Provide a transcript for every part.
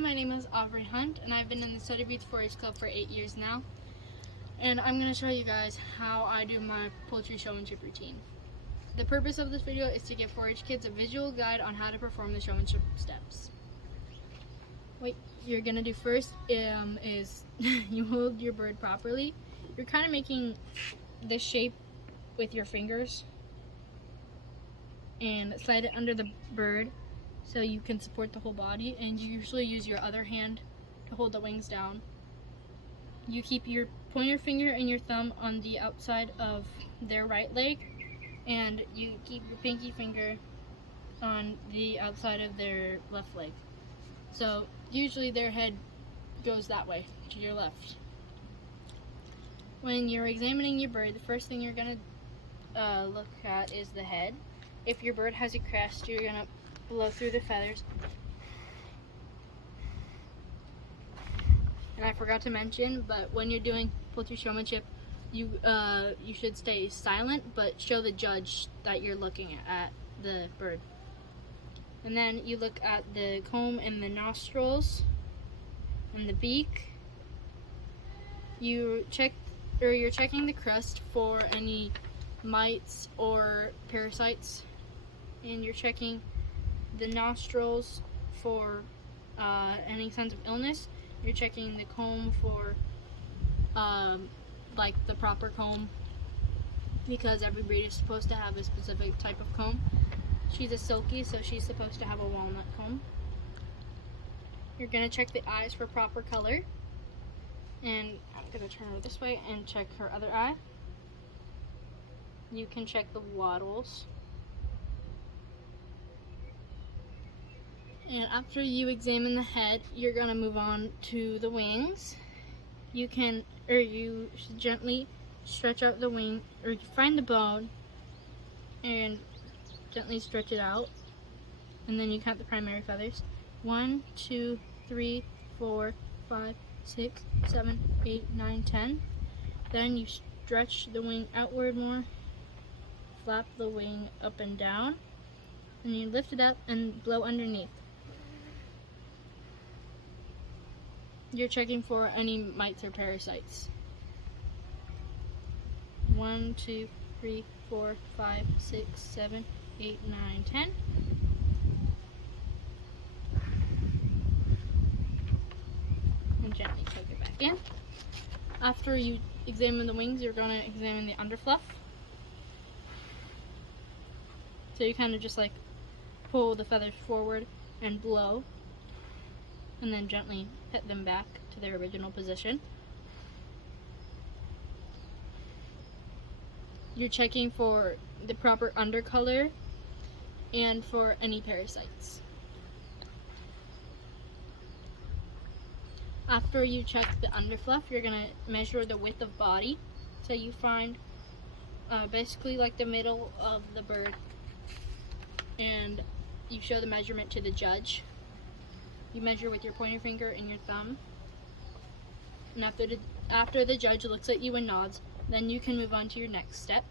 my name is Aubrey Hunt, and I've been in the Study Beats 4-H Club for 8 years now. And I'm going to show you guys how I do my poultry showmanship routine. The purpose of this video is to give 4-H kids a visual guide on how to perform the showmanship steps. What you're going to do first is you hold your bird properly. You're kind of making this shape with your fingers and slide it under the bird so you can support the whole body, and you usually use your other hand to hold the wings down. You keep your pointer finger and your thumb on the outside of their right leg, and you keep your pinky finger on the outside of their left leg. So usually their head goes that way, to your left. When you're examining your bird, the first thing you're going to look at is the head. If your bird has a crest, you're going to blow through the feathers. And I forgot to mention, but when you're doing poultry showmanship, you should stay silent, but show the judge that you're looking at the bird. And then you look at the comb and the nostrils and the beak. You're checking the crest for any mites or parasites, and you're checking the nostrils for any signs of illness. You're checking the comb for like the proper comb, because every breed is supposed to have a specific type of comb. She's a silky, so she's supposed to have a walnut comb. You're going to check the eyes for proper color, and I'm going to turn her this way and check her other eye. You can check the wattles. And after you examine the head, you're going to move on to the wings. You should gently stretch out the wing, or find the bone and gently stretch it out. And then you count the primary feathers. 1, 2, 3, 4, 5, 6, 7, 8, 9, 10. Then you stretch the wing outward more, flap the wing up and down, and you lift it up and blow underneath. You're checking for any mites or parasites. 1, 2, 3, 4, 5, 6, 7, 8, 9, 10. And gently tuck it back in. After you examine the wings, you're going to examine the underfluff. So you kind of just like pull the feathers forward and blow, and then gently pet them back to their original position. You're checking for the proper undercolor and for any parasites. After you check the underfluff, you're going to measure the width of body. So you find basically like the middle of the bird, and you show the measurement to the judge. You measure with your pointer finger and your thumb. And after the judge looks at you and nods, then you can move on to your next step,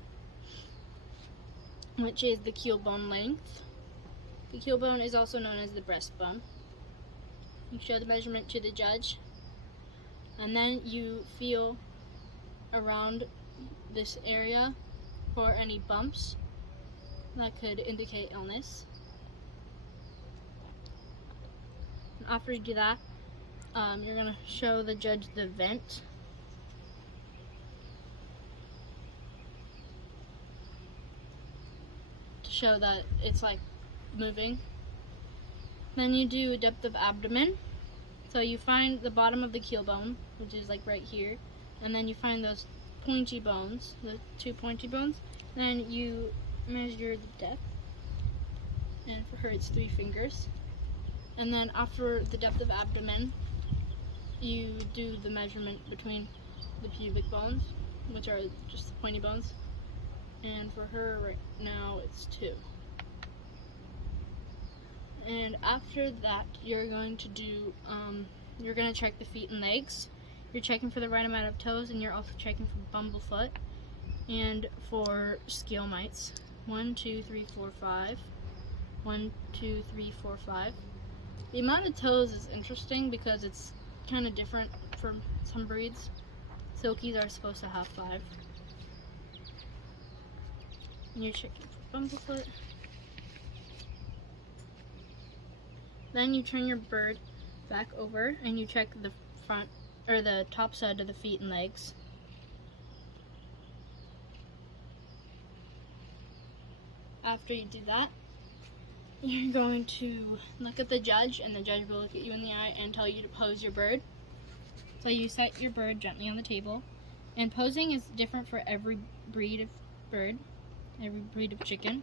which is the keel bone length. The keel bone is also known as the breastbone. You show the measurement to the judge, and then you feel around this area for any bumps that could indicate illness. After you do that, you're going to show the judge the vent. To show that it's like moving. Then you do depth of abdomen. So you find the bottom of the keel bone, which is like right here, and then you find those pointy bones, the 2 pointy bones. Then you measure the depth, and for her it's 3 fingers. And then after the depth of abdomen, you do the measurement between the pubic bones, which are just the pointy bones. And for her right now, it's 2. And after that, you're going to do, you're going to check the feet and legs. You're checking for the right amount of toes, and you're also checking for bumblefoot and for scale mites. 1, 2, 3, 4, 5. 1, 2, 3, 4, 5. The amount of toes is interesting because it's kind of different from some breeds. Silkies are supposed to have 5. And you're checking for bumblefoot. Then you turn your bird back over and you check the front or the top side of the feet and legs. After you do that, you're going to look at the judge, and the judge will look at you in the eye and tell you to pose your bird. So you set your bird gently on the table, and posing is different for every breed of bird, every breed of chicken.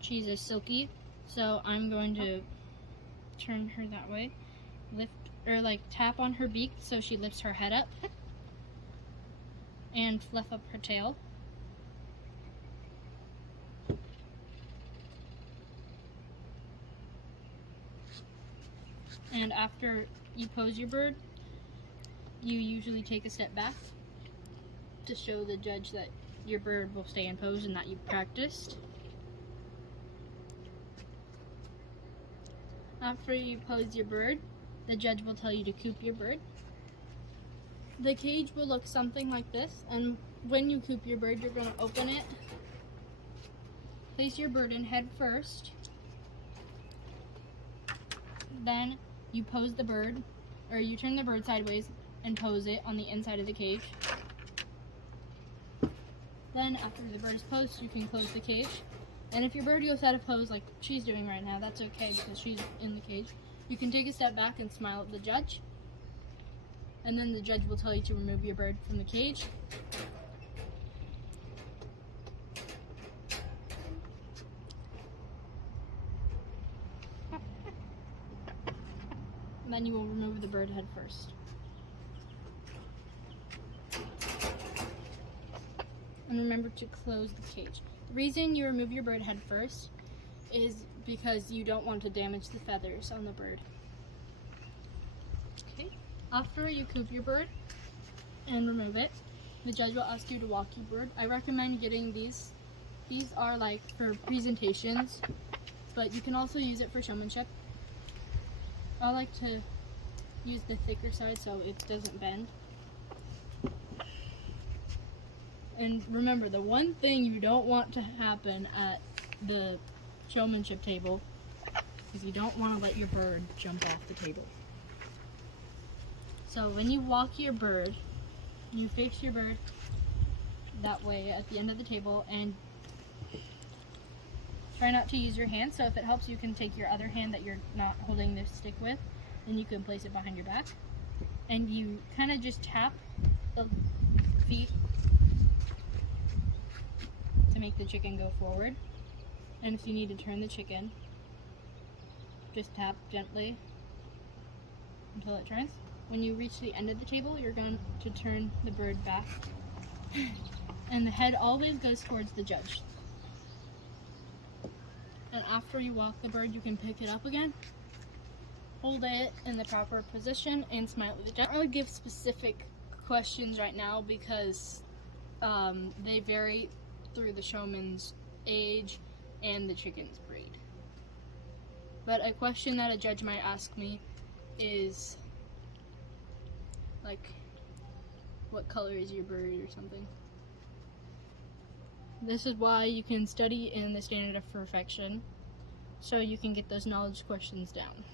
She's a silky, so I'm going to turn her that way, lift or like tap on her beak so she lifts her head up, and fluff up her tail. And after you pose your bird, you usually take a step back to show the judge that your bird will stay in pose and that you've practiced. After you pose your bird, the judge will tell you to coop your bird. The cage will look something like this, and when you coop your bird, you're going to open it, place your bird in head first, then you pose the bird, or you turn the bird sideways and pose it on the inside of the cage. Then after the bird is posed, you can close the cage. And if your bird goes out of pose like she's doing right now, that's okay because she's in the cage. You can take a step back and smile at the judge. And then the judge will tell you to remove your bird from the cage. And then you will remove the bird head first. And remember to close the cage. The reason you remove your bird head first is because you don't want to damage the feathers on the bird. Okay. After you coop your bird and remove it, the judge will ask you to walk your bird. I recommend getting these. These are like for presentations, but you can also use it for showmanship. I like to use the thicker side so it doesn't bend. And remember, the one thing you don't want to happen at the showmanship table is you don't want to let your bird jump off the table. So when you walk your bird, you face your bird that way at the end of the table, and try not to use your hand. So if it helps, you can take your other hand that you're not holding the stick with, and you can place it behind your back. And you kind of just tap the feet to make the chicken go forward. And if you need to turn the chicken, just tap gently until it turns. When you reach the end of the table, you're going to turn the bird back. And the head always goes towards the judge. And after you walk the bird, you can pick it up again, hold it in the proper position, and smile at the judge. I don't really give specific questions right now because they vary through the showman's age and the chicken's breed. But a question that a judge might ask me is like, what color is your bird or something. This is why you can study in the standard of perfection, so you can get those knowledge questions down.